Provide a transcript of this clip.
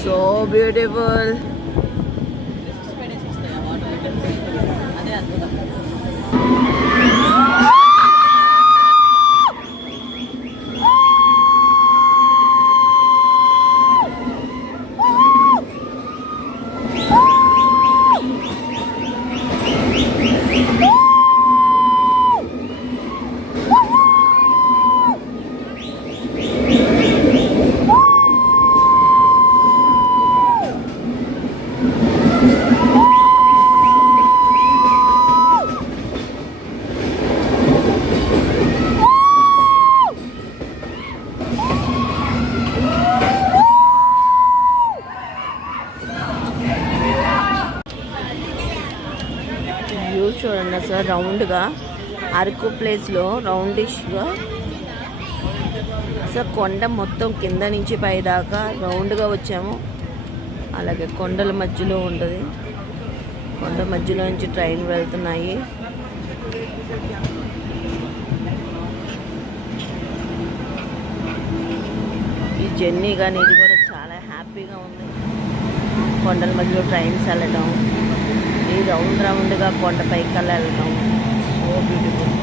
So beautiful. చూడండి అసలు రౌండ్గా అరకు ప్లేస్లో రౌండిష్గా అసలు కొండ మొత్తం కింద నుంచి పై దాకా రౌండ్గా వచ్చాము. అలాగే కొండల మధ్యలో ఉంటుంది. కొండ మధ్యలో నుంచి ట్రైన్ వెళ్తున్నాయి. ఈ జర్నీ కానీ ఇది కూడా చాలా హ్యాపీగా ఉంది. కొండల మధ్యలో ట్రైన్స్ వెళ్ళడం, ఈ రౌండ్గా కొండ పైకి వెళ్ళడం, సో బ్యూటిఫుల్.